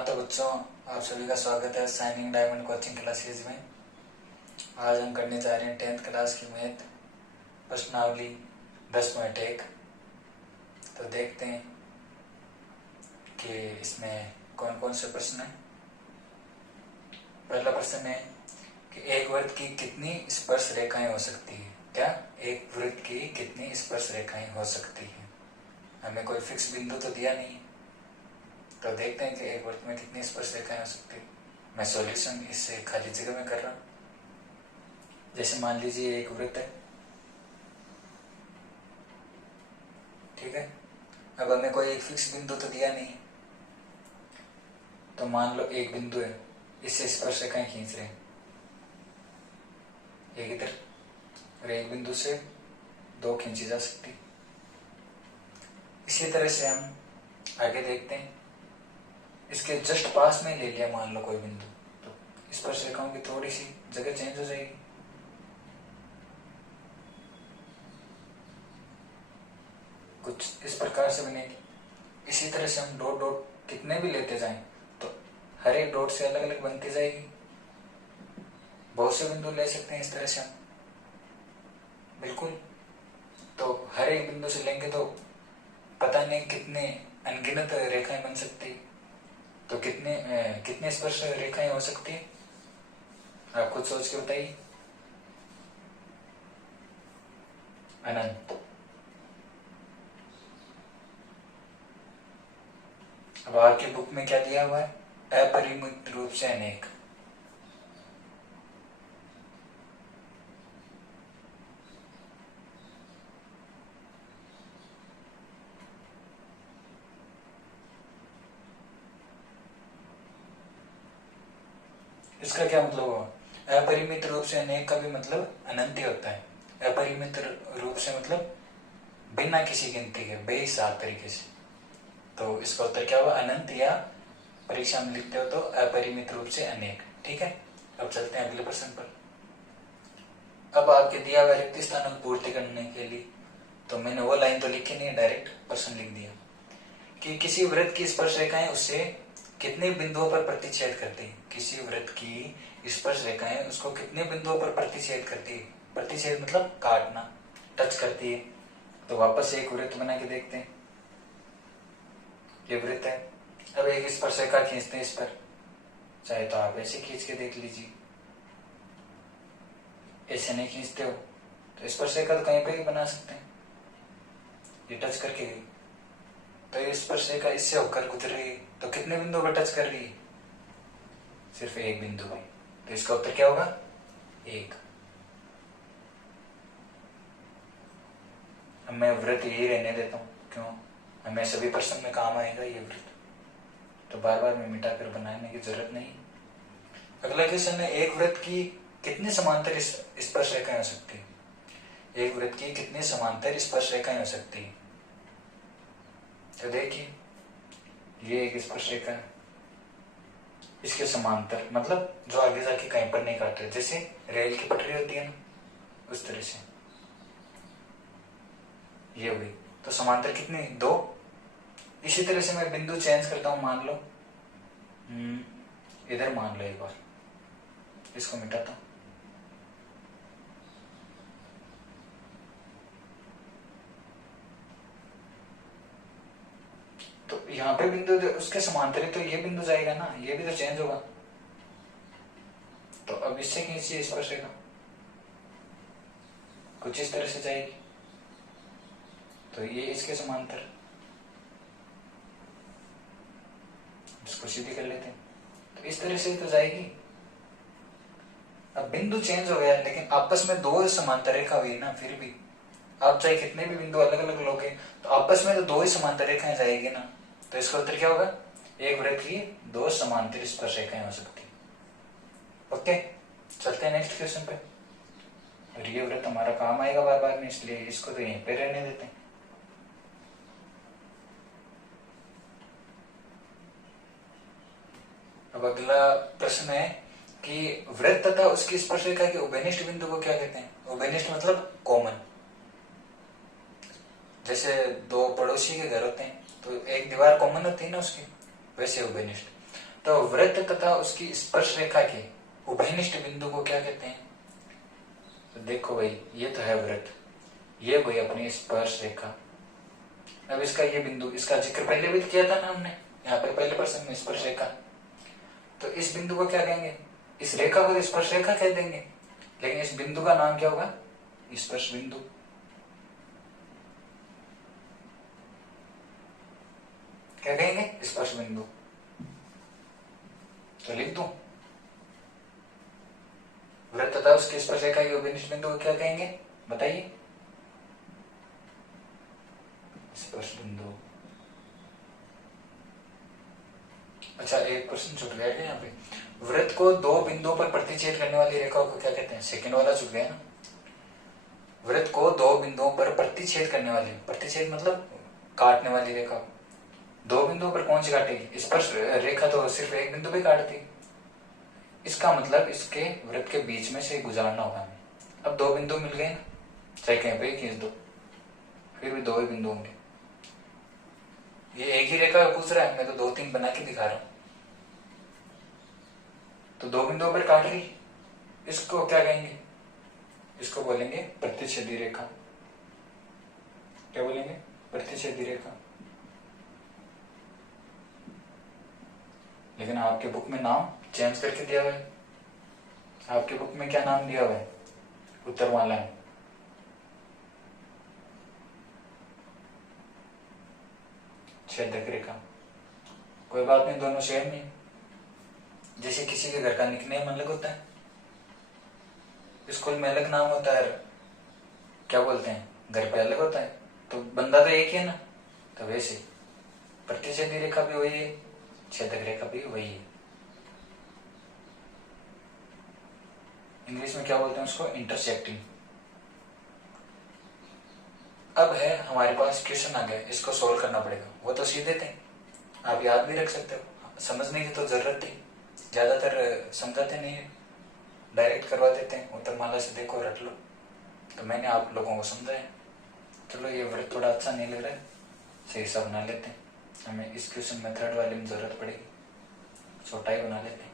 हाँ तो बच्चों, आप सभी का स्वागत है शाइनिंग डायमंड कोचिंग क्लासेज में। आज हम करने जा रहे हैं 10th क्लास की मैथ प्रश्नावली 10.1। तो देखते हैं कि इसमें कौन कौन से प्रश्न हैं। पहला प्रश्न है कि एक वृत्त की कितनी स्पर्श रेखाएं हो सकती है। क्या एक वृत्त की कितनी स्पर्श रेखाएं हो सकती है। हमें कोई फिक्स बिंदु तो दिया नहीं, तो देखते हैं कि एक वृत्त में कितनी स्पर्श रेखाएं हो सकती है। मैं सॉल्यूशन इससे खाली जगह में कर रहा हूँ। जैसे मान लीजिए एक वृत्त है, ठीक है। अब हमें कोई एक फिक्स बिंदु तो दिया नहीं, तो मान लो एक बिंदु है, इससे स्पर्श रेखाएं खींच रहे हैं, एक इधर और एक बिंदु से दो खींची जा सकती। इसी तरह से हम आगे देखते हैं, इसके जस्ट पास में ले लिया मान लो कोई बिंदु, तो स्पर्श रेखाओं की थोड़ी सी जगह चेंज हो जाएगी। कुछ इस प्रकार से बनेगी। इसी तरह से हम डॉट डॉट कितने भी लेते जाएं तो हर एक डॉट से अलग अलग बनती जाएगी। बहुत से बिंदु ले सकते हैं इस तरह से हम, बिल्कुल। तो हर एक बिंदु से लेंगे तो पता नहीं कितने अनगिनत रेखाएं बन सकती। तो कितने स्पर्श रेखाएं हो सकती है, आप खुद सोच के बताइए। अनंत। अब आपकी बुक में क्या दिया हुआ है, अपरिमित रूप से अनेक। इसका क्या मतलब हुआ, अपरिमित रूप से अनेक का भी मतलब अनंत ही होता है। अपरिमित रूप से मतलब बिना किसी गिनती के, बेहिसाब तरीके से। तो इसका उत्तर क्या हुआ, अनंत, या परीक्षा में लिखते हो तो अपरिमित रूप से अनेक। ठीक है, अब चलते हैं अगले प्रश्न पर। अब आपके दिया हुआ रिक्त स्थानों की पूर्ति करने के लिए, तो मैंने वो लाइन तो लिखी नहीं है, डायरेक्ट प्रश्न लिख दिया कि किसी वृत्त की स्पर्श रेखाएं उससे कितने बिंदुओं पर प्रतिच्छेद करती है। किसी वृत्त की स्पर्श रेखाएं उसको कितने बिंदुओं पर प्रतिच्छेद करती है। प्रतिच्छेद मतलब काटना, टच करती है। तो वापस एक वृत्त बना के देखते हैं। ये वृत्त है, अब एक स्पर्श रेखा खींचते हैं इस पर। चाहे तो आप ऐसे खींच के देख लीजिए, ऐसे नहीं खींचते हो तो स्पर्श रेखा तो कहीं पर ही बना सकते हैं। ये टच करके गई, तो ये स्पर्श रेखा इससे होकर गुजर रही है, तो कितने बिंदु पर टच कर रही है, सिर्फ एक बिंदु में। तो इसका उत्तर क्या होगा, एक। अब मैं वृत्त यही रहने देता हूं, क्यों, हमें सभी प्रश्न में काम आएगा ये वृत्त, तो बार बार में मिटा कर बनाने की जरूरत नहीं। अगला क्वेश्चन है, एक वृत्त की कितनी समांतर स्पर्श रेखाएं हो सकती है। एक वृत्त की कितनी समांतर स्पर्श रेखाएं हो सकती है। तो देखिए, ये एक स्पर्श रेखा है, इसके समांतर मतलब जो आगे जाके कहीं पर नहीं काट रहे, जैसे रेल की पटरी होती है ना, उस तरह से ये हुई। तो समांतर कितनी, दो। इसी तरह से मैं बिंदु चेंज करता हूं, मान लो इधर मान लो, एक बार इसको मिटाता हूं। तो यहाँ पे बिंदु उसके समांतर है, तो ये बिंदु जाएगा ना, ये भी तो चेंज होगा। तो अब इससे खींचिए स्पर्श रेखा, कुछ इस तरह से जाएगी, तो ये इसके समांतर, इसको सीधी कर लेते हैं, तो इस तरह से तो जाएगी। अब बिंदु चेंज हो गया, लेकिन आपस में दो समांतर रेखा हुई ना, फिर भी आप चाहे कितने भी बिंदु अलग अलग लोगे तो आपस में तो दो ही समांतर रेखाएं जाएगी ना। तो इसका उत्तर क्या होगा, एक वृत्त की दो समांतर स्पर्श रेखाएं हो सकती। ओके, चलते हैं नेक्स्ट क्वेश्चन पे। और ये वृत्त हमारा काम आएगा बार बार में, इसलिए इसको तो यहीं पे रहने देते हैं। अब अगला प्रश्न है कि वृत्त तथा उसकी स्पर्श रेखा के उभयनिष्ठ बिंदु को क्या कहते हैं। उभयनिष्ठ मतलब कॉमन। जैसे दो पड़ोसी के घर होते हैं तो एक दीवार कॉमन होती है ना उसकी, वैसे उभयनिष्ठ। तो वृत्त तथा उसकी स्पर्श रेखा के उभयनिष्ठ बिंदु को क्या कहते हैं? तो देखो भाई, ये तो है वृत्त, ये भाई अपनी स्पर्श रेखा। अब इसका ये बिंदु, इसका जिक्र पहले भी किया था ना हमने, यहाँ पे पहले पर्सन में स्पर्श रेखा। तो इस बिंदु को क्या कहेंगे? इस रेखा को स्पर्श रेखा कह देंगे, लेकिन इस बिंदु का नाम क्या होगा? स्पर्श बिंदु। क्या कहेंगे? स्पर्श बिंदु। तो लिख दूं, वृत्त तथा उसकी स्पर्श रेखा के उभयनिष्ठ बिंदु को क्या कहेंगे? बताइए। स्पर्श बिंदु। अच्छा, एक क्वेश्चन छूट गया क्या यहाँ पे? वृत्त को दो बिंदुओं पर प्रतिच्छेद करने वाली रेखा को क्या कहते हैं? सेकंड वाला छूट गया ना। वृत्त को दो बिंदुओं पर प्रतिच्छेद करने वाली, प्रतिच्छेद मतलब काटने वाली रेखा। दो बिंदुओं पर कौन सी काटेगी? स्पर्श रेखा तो सिर्फ एक बिंदु पे काटती, इसका मतलब इसके वृत्त के बीच में से गुजारना होगा हमें। अब दो बिंदु मिल गए ना, चाहे कहीं पे खींच दो, फिर भी दो ही बिंदु होंगे। ये एक ही रेखा पूछ रहा है, मैं तो दो तीन बना के दिखा रहा हूं। तो दो बिंदुओं पर काट रही, इसको क्या कहेंगे? इसको बोलेंगे प्रतिच्छेदी रेखा। क्या बोलेंगे? प्रतिच्छेदी रेखा। लेकिन आपके बुक में नाम चेंज करके दिया हुआ है। आपके बुक में क्या नाम दिया हुआ है? उत्तरमाला है। छेदक रेखा। कोई बात नहीं, दोनों सेम नहीं। जैसे किसी के घर का निकनेम अलग होता है, स्कूल में अलग नाम होता है, क्या बोलते हैं, घर पे अलग होता है, तो बंदा तो एक ही है ना। तो वैसे प्रतिच्छेदी रेखा भी वही है, छेदक रेखा भी वही है। इंग्लिश में क्या बोलते हैं उसको? इंटरसेक्टिंग। अब है हमारे पास क्वेश्चन आ गया, इसको सोल्व करना पड़ेगा। वो तो सीधे थे, आप याद भी रख सकते हो, समझने की तो जरूरत थी। ज्यादातर समझाते नहीं है, डायरेक्ट करवा देते हैं, उत्तरमाला से देखो रट लो। तो मैंने आप लोगों को समझाया। चलो, ये वृत्त थोड़ा अच्छा नहीं लग रहा है, सही सा बना लेते हैं। हमें इस क्वेश्चन में थर्ड वाले में जरूरत पड़ेगी, छोटा ही बना लेते हैं।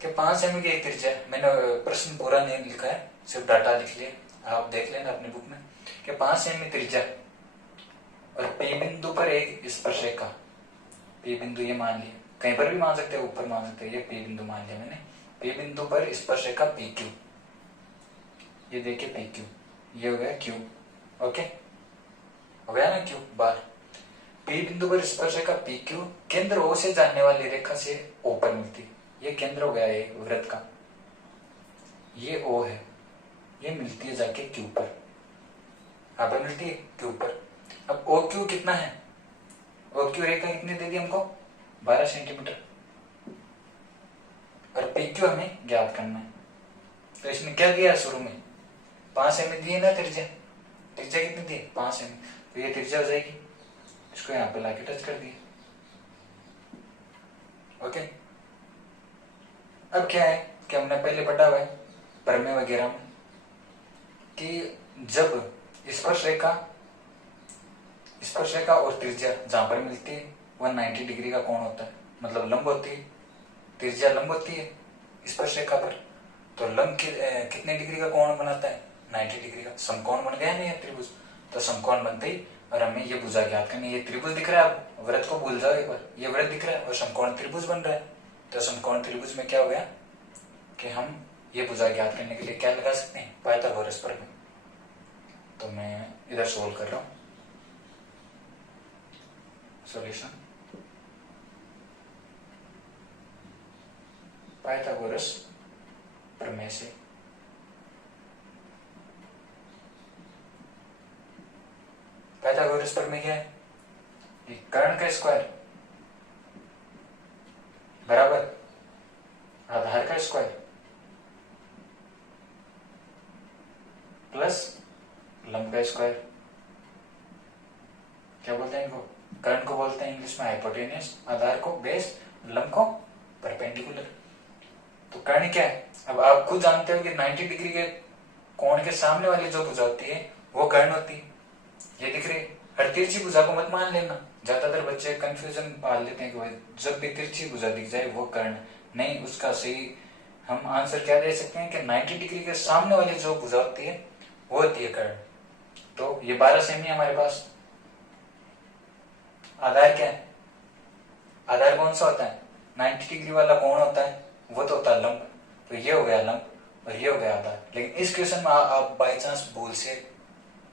कि 5 सेमी की एक त्रिज्या, मैंने प्रश्न पूरा नहीं लिखा है, सिर्फ डाटा लिख लिया, आप देख लेना अपनी बुक में। कि 5 सेमी त्रिज्या और पी बिंदु पर एक स्पर्श रेखा, पी बिंदु ये मान लिया, कहीं पर भी मान सकते हैं, ऊपर मान सकते हैं, ये पी बिंदु मान लिया मैंने। पी बिंदु पर स्पर्श रेखा पी क्यू, ये देखिए पी क्यू, ये हो गया क्यू। ओके, हो गया ना क्यू बार। पी बिंदु पर स्पर्श रेखा पी क्यू केंद्र ओ से जाने वाली रेखा से ओ पर मिलती, ये केंद्र हो गया ये वृत्त का, ये ओ है, ये मिलती है जाके क्यू पर, यहाँ पर मिलती है क्यू पर। अब ओ क्यू कितना है? ओ क्यू रेखा कितनी दे दी हमको? 12 सेंटीमीटर, और पी क्यू हमें ज्ञात करना है। तो इसमें क्या दिया शुरू में? 5 सेमी दिए ना त्रिज्या, त्रिज्या कितनी दी? 5 सेमी, तो ये त्रिज्या हो जाएगी, इसको यहाँ पे लाके टच कर दिए। ओके, अब क्या है कि हमने पहले पढ़ा हुआ है प्रमेय वगैरह में कि जब स्पर्श रेखा और त्रिज्या जहां पर मिलती है 190 डिग्री का कोण होता है, मतलब लंब होती है, त्रिज्या लंब होती है स्पर्श रेखा पर, तो लंब कितने डिग्री का कोण बनाता है? 90 डिग्री का। समकोण बन गया ना ये त्रिभुज, तो समकोण बनते ही और हमें ये भुजा ज्ञात करनी। ये त्रिभुज दिख रहा है, अब वृत्त को भूल जाओ एक बार, ये वृत्त दिख रहा है और समकोण त्रिभुज बन रहा है। तो समकोण त्रिभुज में क्या हो गया कि हम ये भुजा ज्ञात करने के लिए क्या लगा सकते हैं? पाइथागोरस प्रमेय। तो मैं इधर सोल्व कर रहा हूं सॉल्यूशन, पाइथागोरस प्रमेय से। पाइथागोरस प्रमेय क्या है? कर्ण का स्क्वायर बराबर आधार का स्क्वायर प्लस लंब का स्क्वायर। क्या बोलते हैं इनको? कर्ण को बोलते हैं इंग्लिश में हाइपोटेन्यूस, आधार को बेस, लंब को परपेंडिकुलर। तो कर्ण क्या है? अब आप खुद जानते हो कि 90 डिग्री के कोण के सामने वाली जो भुजा होती है वो कर्ण होती है। ये दिख रही है, हर तिरछी भुजा को मत मान लेना, ज्यादातर बच्चे कंफ्यूजन पाल लेते हैं कि भाई जब भी तिरछी भुजा दिख जाए वो कर्ण, नहीं, उसका सही हम आंसर क्या दे सकते हैं कि 90 डिग्री के सामने वाली जो भुजा होती है वो होती है कर्ण। तो ये 12 सेमी है हमारे पास। आधार क्या है? आधार कौन सा होता है? 90 डिग्री वाला कौन होता है? वो तो होता है लंब। तो ये हो गया लंब और ये हो गया आधार। लेकिन इस क्वेश्चन में आप बाई चांस भूल से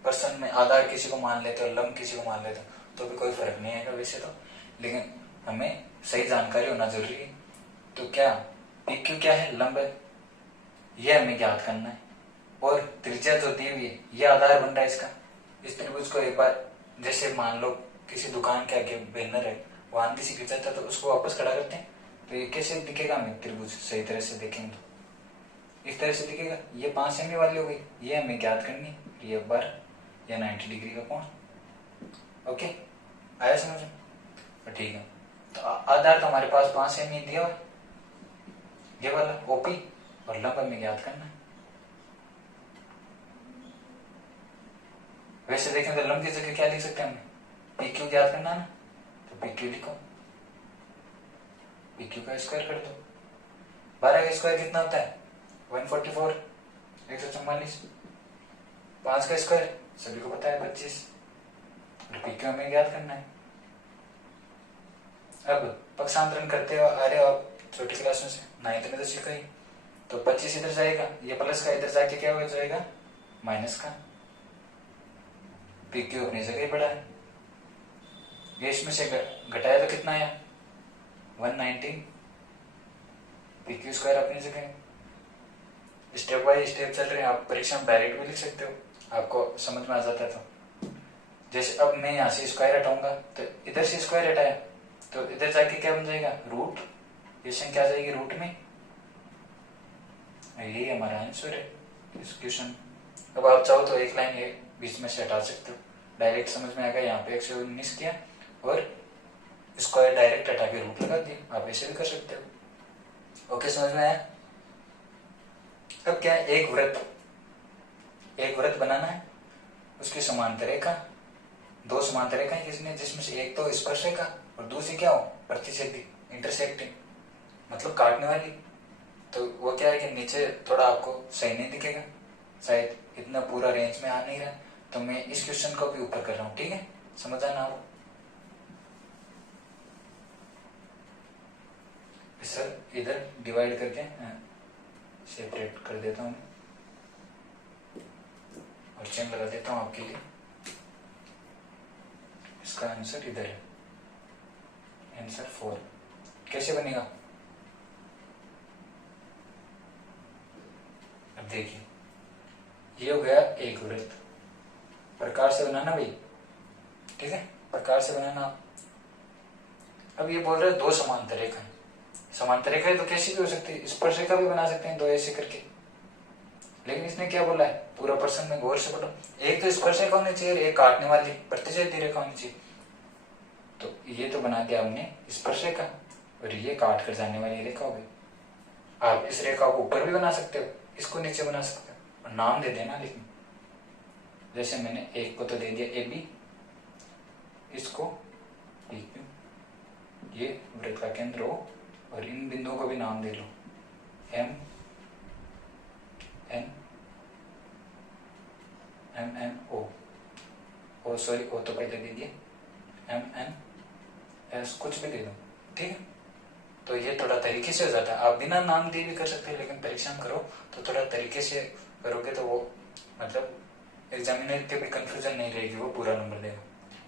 पर्सन में आधार किसी को मान लेते हो, लंब किसी को मान लेते हो, तो भी कोई फर्क नहीं है वैसे तो, लेकिन हमें सही जानकारी होना जरूरी है। तो क्या PQ क्या है? लंब है, ये हमें ज्ञात करना है। और त्रिज्या जो दी हुई है ये आधार बन रहा है इसका। इस त्रिभुज को एक बार जैसे मान लो किसी दुकान के आगे बैनर है, वो आंधी से गिर जाता है तो उसको वापस खड़ा करते हैं, तो ये कैसे दिखेगा हमें त्रिभुज? सही तरह से देखेंगे तो इस तरह से दिखेगा। ये 5 सेमी वाली हो गई, ये हमें ज्ञात करनी है। ये 12 या 90 डिग्री का कोण। ओके, आया समझ में? ठीक है, तो आधार तो हमारे पास 5 सेमी दिया हुआ, ये वाला OP, और लंब हमें ज्ञात करना है। वैसे देखें तो लंब की जगह क्या लिख सकते हैं हमने? PQ ज्ञात करना ना, तो PQ लिखो, PQ का स्क्वायर कर दो। 12 का स्क्वायर कितना होता है? 144, 144। 5 का स्क्वायर सभी को पता है 25, और PQ हमें ज्ञात करना है। अब पक्षांतरण करते हो आ रहे हो आप छोटी क्लास में से, 9th में तो सीखा ही। तो 25 इधर जाएगा, ये प्लस का इधर जाके क्या हो जाएगा? माइनस का। PQ अपनी जगह ही बड़ा है, ये इसमें से घटाया तो कितना आया? 119। PQ स्क्वायर अपनी जगह। स्टेप बाय स्टेप चल रहे हैं, आप परीक्षा में डायरेक्ट भी लिख सकते हो, आपको समझ में आ जाता है। तो जैसे अब मैं यहाँ से स्क्वायर हटाऊंगा तो इधर से स्क्वायर हटाया तो इधर जाके क्या बन जाएगा? रूट। ये संख्या आ जाएगी रूट में। यही हमारा आंसर है इस क्वेश्चन। अब आप चाहो तो एक लाइन ये बीच में से हटा सकते हो, डायरेक्ट समझ में आ गया। यहाँ पे 119 किया और स्क्वायर डायरेक्ट हटा के रूट लगा दिया, आप ऐसे भी कर सकते हो। ओके, समझ में आया? अब क्या है, एक वृत्त बनाना है, उसकी समांतर रेखा, 2 समांतर रेखाएं किसने, जिसमें से एक तो स्पर्शरेखा और दूसरी क्या हो? प्रतिच्छेदी, इंटरसेक्टिंग, मतलब काटने वाली। तो वो क्या है कि नीचे थोड़ा आपको सही नहीं दिखेगा, शायद इतना पूरा रेंज में आ नहीं रहा, तो मैं इस क्वेश्चन को भी ऊपर कर रहा हूं, ठीक है? समझ आना हो सर, इधर डिवाइड करके सेपरेट कर देता हूं और चेन लगा देता हूं आपके लिए। इसका आंसर इधर है, आंसर 4। कैसे बनेगा? अब देखिए, ये हो गया एक वृत्त, प्रकार से बनाना भाई, ठीक है? प्रकार से बनाना। अब ये बोल रहे हैं 2 समांतर रेखाएं। समांतर रेखाएं तो कैसी भी हो सकती है, स्पर्श रेखा भी बना सकते हैं 2 ऐसे करके, लेकिन इसने क्या बोला है? पूरा प्रश्न में गौर से पढ़ो। एक तो स्पर्श रेखा होनी चाहिए, एक काटने वाली प्रतिच्छेदी रेखा होनी चाहिए। तो ये तो बना दिया हमने स्पर्श रेखा, और ये काट कर जाने वाली रेखा होगी। आप इस रेखा को ऊपर भी बना सकते हो, इसको नीचे बना सकते हो, और नाम दे देना। लेकिन जैसे मैंने एक को तो दे दिया AB, इसको PQ, ये वृत्त का केंद्र हो, और इन बिंदुओं को भी नाम दे लो, M N M N O, sorry O तो पहले दे दिए, M N S कुछ भी दे दो, ठीक है? तो ये थोड़ा तरीके से हो जाता है। आप बिना नाम दिए भी कर सकते हैं, लेकिन परीक्षा में करो तो थोड़ा तरीके से करोगे तो वो मतलब एग्जामिनर के भी कंफ्यूजन नहीं रहेगी, वो पूरा नंबर देगा।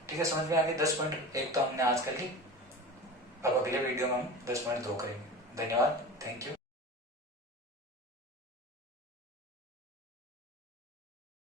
ठीक है, समझ में आ गई? 10 पॉइंट एक तो हमने आज कर ली, अब अगले वीडियो में हम 10.2 करेंगे। धन्यवाद, थैंक यू।